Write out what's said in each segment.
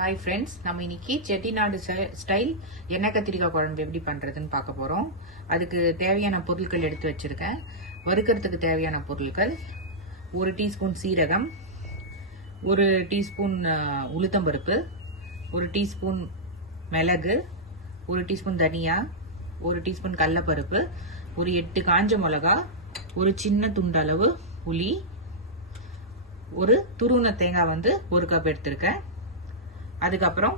Hi friends, நம்ம இன்னைக்கு Chettinad style எண்ணெய் கத்திரிக்காய் குழம்பு எப்படி பண்ணுறதுன்னு பார்க்க போகிறோம். அதுக்கு தேவையான பொருட்கள் எடுத்து வச்சுருக்கேன். வறுக்கிறதுக்கு தேவையான பொருட்கள்: 1 டீஸ்பூன் சீரகம், 1 டீஸ்பூன் உளுத்தம்பருப்பு, 1 டீஸ்பூன் மிளகு, 1 டீஸ்பூன் தனியா, 1 டீஸ்பூன் கடலைப்பருப்பு, ஒரு 8 காஞ்ச மிளகா, ஒரு சின்ன துண்டளவு புளி, ஒரு துருவின தேங்காய் 1 கப் எடுத்திருக்கேன். அதுக்கப்புறம்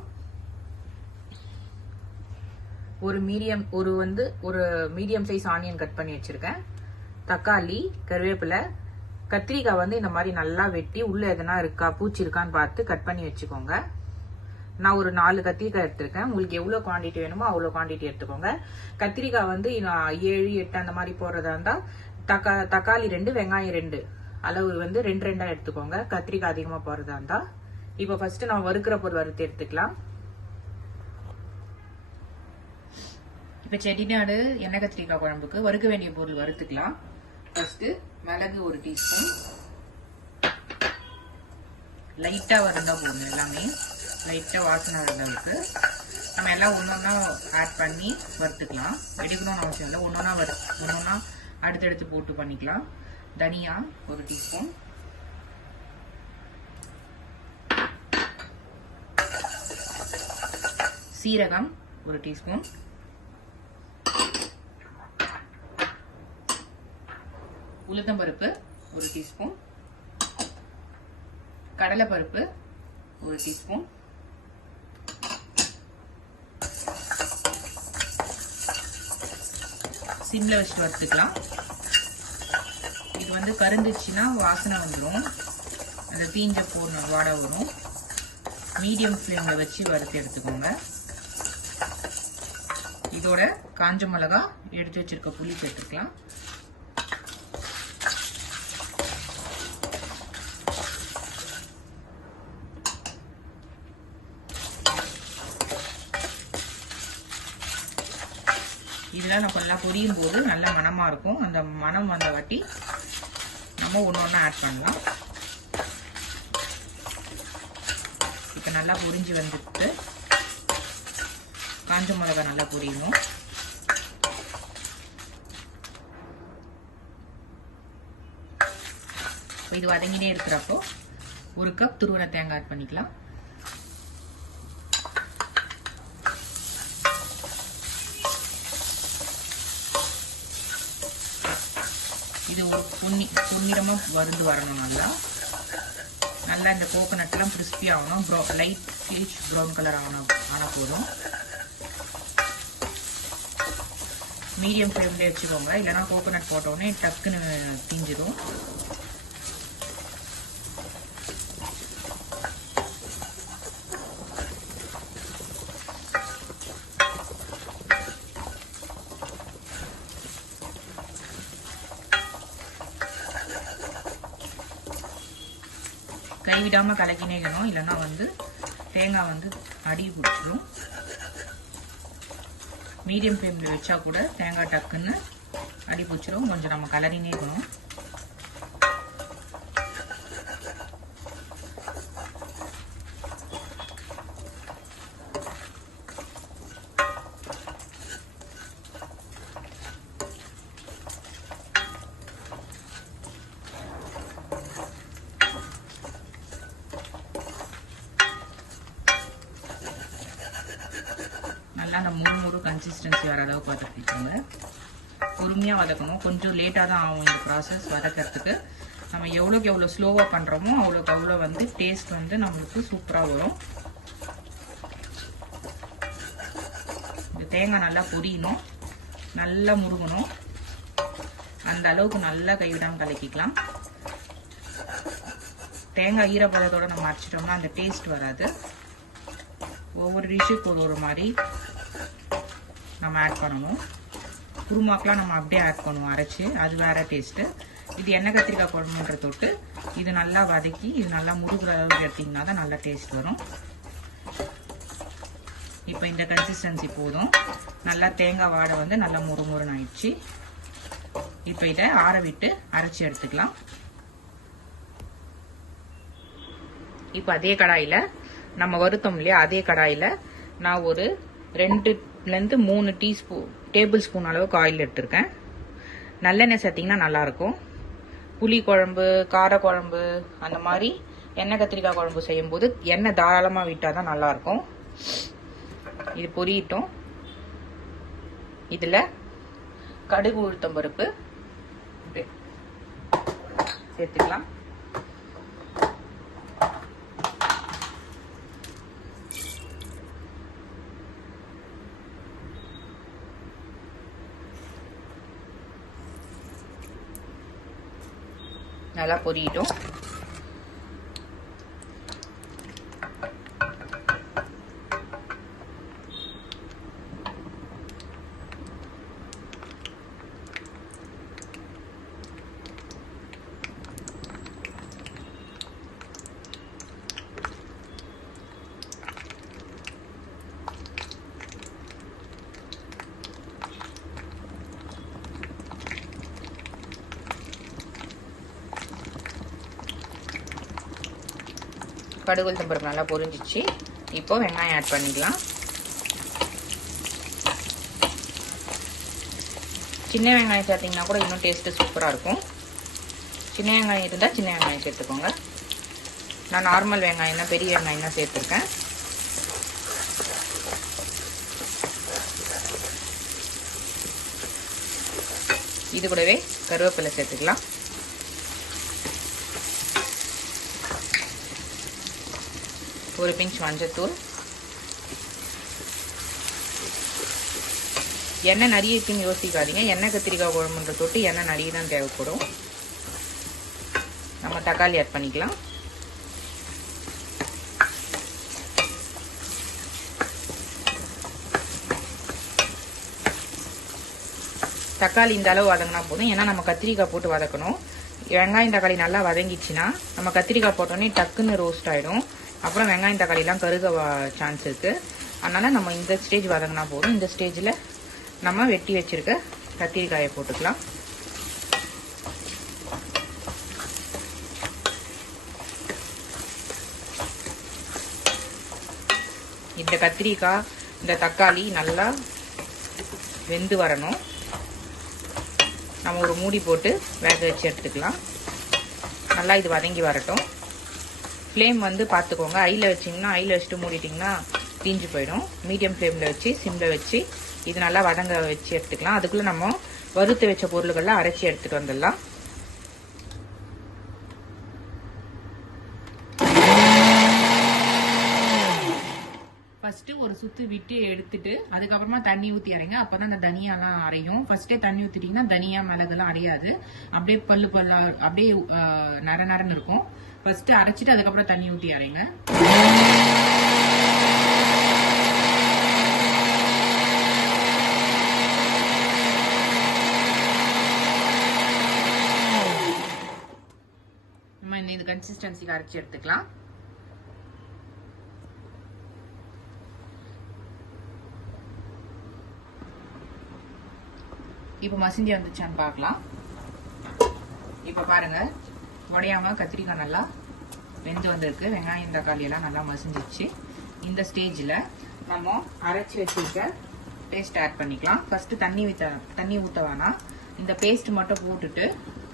ஒரு மீடியம் சைஸ் ஆனியன் கட் பண்ணி வச்சிருக்கேன். தக்காளி, கருவேப்பிலை, கத்திரிக்காய் இந்த மாதிரி நல்லா வெட்டி உள்ள எதனா இருக்கா, பூச்சி இருக்கான்னு பார்த்து கட் பண்ணி வச்சுக்கோங்க. நான் ஒரு 4 கத்திரிக்காய் எடுத்திருக்கேன். உங்களுக்கு எவ்வளவு குவான்டிட்டி வேணுமோ அவ்வளவு குவான்டிட்டி எடுத்துக்கோங்க. கத்திரிக்காய் 7, 8 அந்த மாதிரி போடுறதா இருந்தா தக்காளி 2, வெங்காயம் 2 அளவு 2 எடுத்துக்கோங்க. கத்திரிக்காய் அதிகமா போடுறதா இருந்தா. இப்போ ஃபர்ஸ்ட் நம்ம வறுக்கிற பொருள் வறுத்து எடுத்துக்கலாம். இப்போ செட்டிநாடு எண்ணெய் கத்திரிக்காய் குழம்புக்கு வறுக்க வேண்டிய பொருள் வறுத்துக்கலாம். ஃபர்ஸ்ட் மிளகு 1 டீஸ்பூன், லைட்டா வறுந்தா போதும். எல்லாமே லைட்டா வாசனை வர்றதுக்கு நம்ம எல்லாம் ஒன்னொன்னா ஆட் பண்ணி வறுத்துக்கலாம். எடுக்கணும்னு அவசியம் இல்லை, ஒன்னொன்னா அடுத்தடுத்து போட்டு பண்ணிக்கலாம். தனியா 1 டீஸ்பூன், சீரகம் 1 டீஸ்பூன், உளுத்தம்பருப்பு 1 டீஸ்பூன், கடலைப்பருப்பு 1 டீஸ்பூன், சிம்ல வச்சுட்டு வறுத்துக்கலாம். இது கருந்துச்சுன்னா வாசனை வந்துடும், அந்த தீஞ்ச போடணும், வாடை வரும். மீடியம் ஃப்ளேம்ல வச்சு வறுத்து எடுத்துக்கோங்க. இதோட காஞ்ச மிளகா, எடுத்து வச்சிருக்க புளி சேர்த்துக்கலாம். இதெல்லாம் நம்ம நல்லா பொரியும் போது நல்ல மணமா இருக்கும். அந்த மணம் வந்த வாட்டி நம்ம ஒன்னொன்னா ஆட் பண்ணலாம். இப்ப நல்லா பொரிஞ்சு வந்துட்டு காஞ்ச மிளகா நல்லா பொரியணும். இது வதங்கினே இருக்கிறப்போ 1 கப் துருவன தேங்காய் ஆட் பண்ணிக்கலாம். இது ஒரு பொன்னிறமா வறுந்து வரணும். நல்லா இந்த கோகோனட் எல்லாம் கிறிஸ்பி ஆகணும். லைட் பீச் ப்ரௌன் கலர் ஆனா போதும். மீடியம் ஃப்ளேம்லேயே வச்சுக்கோங்க, இல்லைன்னா கோகோனட் போட்டோடனே டக்குன்னு தீஞ்சிடும். கைவிடாம கலக்கினே இருக்கணும், இல்லைன்னா தேங்காய் அடி பிடிச்சிடும். மீடியம் ஃப்ளேம்ல வச்சா கூட தேங்காய் டக்குன்னு அடி பிடிச்சிடும். கொஞ்சம் நம்ம கலரினே இருக்கணும். நல்லா அந்த முறு கன்சிஸ்டன்சி வர அளவுக்கு வதக்கிக்கோங்க. பொறுமையாக வதக்கணும். கொஞ்சம் லேட்டாக தான் ஆகும் இந்த ப்ராசஸ் வதக்கிறதுக்கு. நம்ம எவ்வளோக்கு எவ்வளோ ஸ்லோவாக பண்ணுறோமோ அவ்வளோக்கு அவ்வளோ டேஸ்ட் நம்மளுக்கு சூப்பராக வரும். இந்த தேங்காய் நல்லா பொரியணும், நல்லா முருகணும். அந்த அளவுக்கு நல்லா கைவிடாமல் கலக்கிக்கலாம். தேங்காய் ஈரப்பதத்தோட நம்ம அரைச்சிட்டோம்னா அந்த டேஸ்ட் வராது. ஒவ்வொரு டிஷ்ஷுக்கு ஒரு மாதிரி நம்ம ஆட் பண்ணணும். குருமாக்கெலாம் நம்ம அப்படியே ஆட் பண்ணுவோம் அரைச்சி, அது வேற டேஸ்ட்டு. இது எண்ணெய் கத்திரிக்காய் குழம்புன்ற தொட்டு இது நல்லா வதக்கி இது நல்லா முருகிற அளவுக்கு எடுத்திங்கன்னா தான் நல்லா டேஸ்ட் வரும். இப்போ இந்த கன்சிஸ்டன்சி போதும். நல்லா தேங்காய் வாடை நல்லா முறுமுறுன்னு ஆயிடுச்சு. இப்போ இதை ஆற விட்டு அரைச்சி எடுத்துக்கலாம். இப்போ அதே கடாயில் நம்ம வறுத்தோம் இல்லையா அதே கடாயில் நான் ஒரு 2லேருந்து 3 டேபிள் ஸ்பூன் அளவுக்கு ஆயில் எடுத்திருக்கேன். நல்லெண்ணெய் சேர்த்திங்கன்னா நல்லாயிருக்கும். புளி குழம்பு, கார குழம்பு, அந்த மாதிரி எண்ணெய் கத்திரிக்காய் குழம்பு செய்யும்போது எண்ணெய் தாராளமாக விட்டால் தான் நல்லாயிருக்கும். இது பொரியட்டும். இதில் கடுகு உளுத்தம் பருப்பு சேர்த்துக்கலாம். நல்லா பொரியட்டும். கடுகு உளுத்தம் பருப்பு நல்லா பொரிஞ்சிச்சு. இப்போ வெங்காயம் ஆட் பண்ணிக்கலாம். சின்ன வெங்காயம் சேர்த்திங்கன்னா கூட இன்னும் டேஸ்ட்டு சூப்பராக இருக்கும். சின்ன வெங்காயம் இருந்தால் சின்ன வெங்காயம் சேர்த்துக்கோங்க. நான் நார்மல் வெங்காயம் தான், பெரிய வெங்காயம் தான் சேர்த்துருக்கேன். இது கூடவே கருவேப்பிலை சேர்த்துக்கலாம். ஒரு பிஞ்ச் மஞ்சத்தூள். எண்ணெய் நிறைய இருக்குன்னு யோசிக்காதீங்க. எண்ணெய் கத்திரிக்காய் குழம்புன்ற தொட்டு எண்ணெய் நிறைய தான் தேவைப்படும். நம்ம தக்காளி ஆட் பண்ணிக்கலாம். தக்காளி இந்த அளவு வதங்கினா போதும். ஏன்னா நம்ம கத்திரிக்காய் போட்டு வதக்கணும். வெங்காயம் தக்காளி நல்லா வதங்கிடுச்சுன்னா நம்ம கத்திரிக்காய் போட்டோன்னே டக்குன்னு ரோஸ்ட் ஆகிடும். அப்புறம் வெங்காயம் தக்காளிலாம் கருக சான்ஸ் இருக்குது. அதனால் நம்ம இந்த ஸ்டேஜ் வதங்கினா போதும். இந்த ஸ்டேஜில் நம்ம வெட்டி வச்சுருக்க கத்திரிக்காயை போட்டுக்கலாம். இந்த கத்திரிக்காய், இந்த தக்காளி நல்லா வெந்து வரணும். நம்ம ஒரு மூடி போட்டு வேக வச்சு எடுத்துக்கலாம். நல்லா இது வதங்கி வரட்டும். ஃப்ளேம் வந்து பார்த்துக்கோங்க. ஐயில் வச்சிங்கன்னா, ஐயில் வச்சுட்டு மூடிட்டிங்கன்னா தீஞ்சு போயிடும். மீடியம் ஃப்ளேமில் வச்சு சிம்மில் வச்சு இது நல்லா வதங்க வச்சு எடுத்துக்கலாம். அதுக்குள்ளே நம்ம வறுத்து வச்ச பொருள்கள்லாம் அரைச்சி எடுத்துகிட்டு வந்துடலாம். ஃபஸ்ட்டு ஒரு சுற்று விட்டு எடுத்துட்டு அதுக்கப்புறமா தண்ணி ஊற்றி அரைங்க. அப்போ தான் அந்த தனியாலாம் அரையும். ஃபஸ்ட்டே தண்ணி ஊற்றிட்டிங்கன்னா தனியா மிளகுலாம் அரையாது. அப்படியே பல்லா அப்படியே நர நரன்னு இருக்கும். ஃபஸ்ட்டு அரைச்சிட்டு அதுக்கப்புறம் தண்ணி ஊற்றி அரைங்க. நம்ம இந்த கன்சிஸ்டன்சிக்கு அரைச்சி எடுத்துக்கலாம். இப்போ மசிஞ்சு வந்துச்சான்னு பார்க்கலாம். இப்போ பாருங்க, உடையாம கத்திரிக்காய் நல்லா வெந்து வந்திருக்கு. வெங்காயம் தக்காளி எல்லாம் நல்லா மசிஞ்சிச்சு. இந்த ஸ்டேஜில் நம்ம அரைச்சி வச்சிருக்க பேஸ்ட் ஆட் பண்ணிக்கலாம். ஃபர்ஸ்ட் தண்ணி ஊற்ற வேணாம். இந்த பேஸ்ட் மட்டும் போட்டுட்டு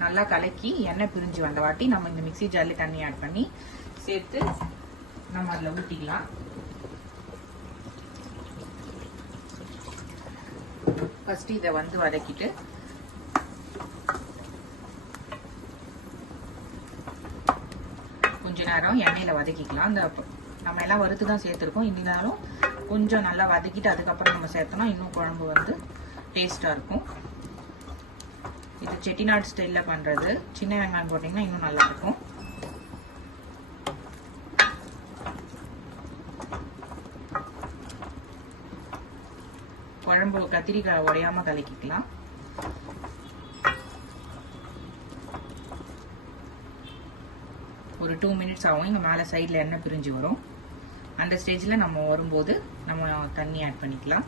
நல்லா கலக்கி எண்ணெய் பிரிஞ்சு வந்த வாட்டி நம்ம இந்த மிக்ஸி ஜார்ல தண்ணி ஆட் பண்ணி சேர்த்து நம்ம அதில் ஊற்றிக்கலாம். ஃபர்ஸ்ட் இதை வந்து வதக்கிட்டு கொஞ்ச நேரம் எண்ணெயில வதக்கிக்கலாம். அந்த நம்ம எல்லாம் வறுத்து தான் சேர்த்துருக்கோம். இருந்தாலும் கொஞ்சம் நல்லா வதக்கிட்டு அதுக்கப்புறம் நம்ம சேர்த்தோம்னா இன்னும் குழம்பு வந்து டேஸ்டா இருக்கும். இது செட்டிநாடு ஸ்டைல்ல பண்றது. சின்ன வெங்காயம் போட்டீங்கன்னா இன்னும் நல்லா இருக்கும். குழம்பு கத்திரிக்காய் உடையாம கலக்கிக்கலாம். ஒரு 2 மினிட்ஸ் ஆகும். இங்கே மேலே சைடில் எண்ணெய் பிரிஞ்சு வரும். அந்த ஸ்டேஜில் நம்ம வரும்போது நம்ம தண்ணி ஆட் பண்ணிக்கலாம்.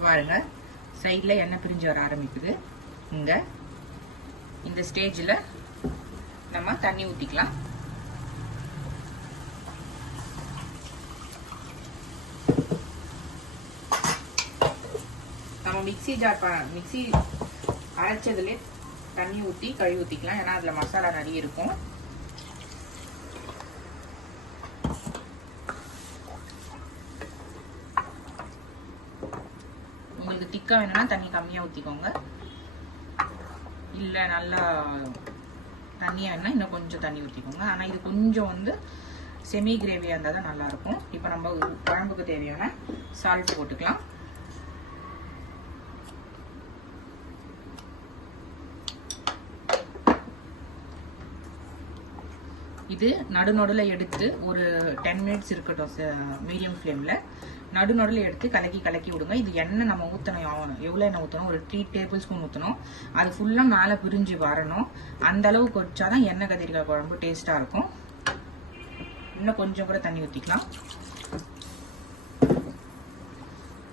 இப்போ பாருங்க சைடில் எண்ணெய் பிரிஞ்சு வர ஆரம்பிக்குது. இந்த ஸ்டேஜில் நம்ம தண்ணி ஊற்றிக்கலாம். நம்ம மிக்ஸி அரைச்சதுலே தண்ணி ஊற்றி கழுவி ஊற்றிக்கலாம். ஏன்னா அதில் மசாலா நிறைய இருக்கும். உங்களுக்கு திக்கா வேணும்னா தண்ணி கம்மியாக ஊற்றிக்கோங்க. இல்லை நல்லா தண்ணியாக வேணும்னா இன்னும் கொஞ்சம் தண்ணி ஊற்றிக்கோங்க. ஆனால் இது கொஞ்சம் வந்து செமி கிரேவியாக இருந்தால் தான் நல்லாயிருக்கும். இப்போ நம்ம குழம்புக்கு தேவையான சால்ட் போட்டுக்கலாம். இது நடுநடுவில் எடுத்து ஒரு 10 மினிட்ஸ் இருக்கட்டும் மீடியம் ஃப்ளேமில். நடுநடுவில் எடுத்து கலக்கி விடுங்க. இது எண்ணெய் நம்ம ஊற்றணும். எவ்வளோ எண்ணெய் ஊற்றணும்? ஒரு 3 டேபிள் ஸ்பூன் ஊற்றணும். அது ஃபுல்லாக மேலே பிரிஞ்சு வரணும். அந்த அளவுக்கு வச்சாதான் எண்ணெய் கத்திரிக்காய் குழம்பு டேஸ்ட்டாக இருக்கும். இன்னும் கொஞ்சம் கூட தண்ணி ஊற்றிக்கலாம்.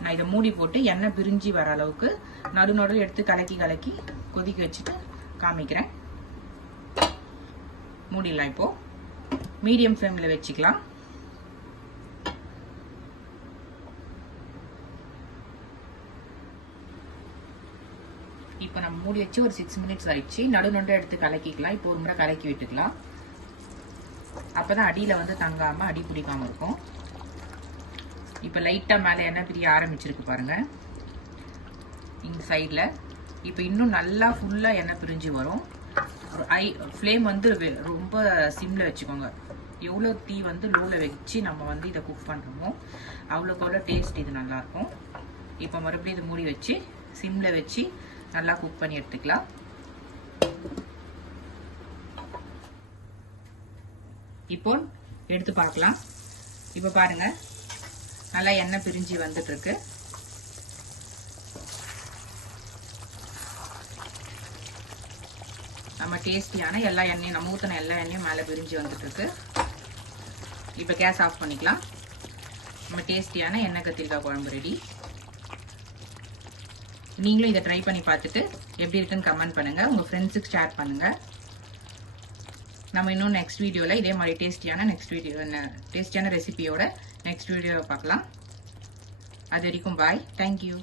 நான் இதை மூடி போட்டு எண்ணெய் பிரிஞ்சு வர அளவுக்கு நடுநடுவில் எடுத்து கலக்கி கொதிக்க வச்சுட்டு காமிக்கிறேன். மூடிடலாம். இப்போ மீடியம் ஃப்ளேமில் வச்சுக்கலாம். இப்போ நம்ம மூடி வச்சு ஒரு 6 மினிட்ஸ் ஆயிடுச்சு. நடுநடு எடுத்து கலக்கிக்கலாம். இப்போ ஒரு முறை கலக்கி விட்டுக்கலாம். அப்பதான் அடியில் வந்து தங்காமல் அடி பிடிக்காமல் இருக்கும். இப்போ லைட்டாக மேலே எண்ணெய் பிரிய ஆரம்பிச்சிருக்கு பாருங்க இந்த சைடில். இப்போ இன்னும் நல்லா ஃபுல்லாக எண்ணெய் பிரிஞ்சு வரும். ஃப்ளேம் வந்து ரொம்ப சிம்மில் வச்சுக்கோங்க. எவ்வளோ தீ வந்து லோவில் வச்சு நம்ம வந்து இதை குக் பண்ணுறோமோ அவ்வளோக்கு டேஸ்ட் இது நல்லாயிருக்கும். இப்போ மறுபடியும் இது மூடி வச்சு சிம்மில் வச்சு நல்லா குக் பண்ணி எடுத்துக்கலாம். இப்போ எடுத்து பார்க்கலாம். இப்போ பாருங்க நல்லா எண்ணெய் பிரிஞ்சு வந்துட்டு இருக்கு. நம்ம டேஸ்டியான எல்லா எண்ணெயும் நம்ம ஊற்றின எல்லா எண்ணெயும் மேலே பிரிஞ்சு வந்துட்டு இருக்கு. இப்போ கேஸ் ஆஃப் பண்ணிக்கலாம். நம்ம டேஸ்டியான எண்ணெய் கத்திரிக்காய் குழம்பு ரெடி. நீங்களும் இதை ட்ரை பண்ணி பார்த்துட்டு எப்படி இருக்குன்னு கமெண்ட் பண்ணுங்க. உங்க ஃப்ரெண்ட்ஸுக்கு ஷேர் பண்ணுங்க. நம்ம இன்னும் நெக்ஸ்ட் வீடியோவில் இதே மாதிரி டேஸ்டியான ரெசிபியோட நெக்ஸ்ட் வீடியோவை பார்க்கலாம். அது வரைக்கும் பாய். தேங்க்யூ.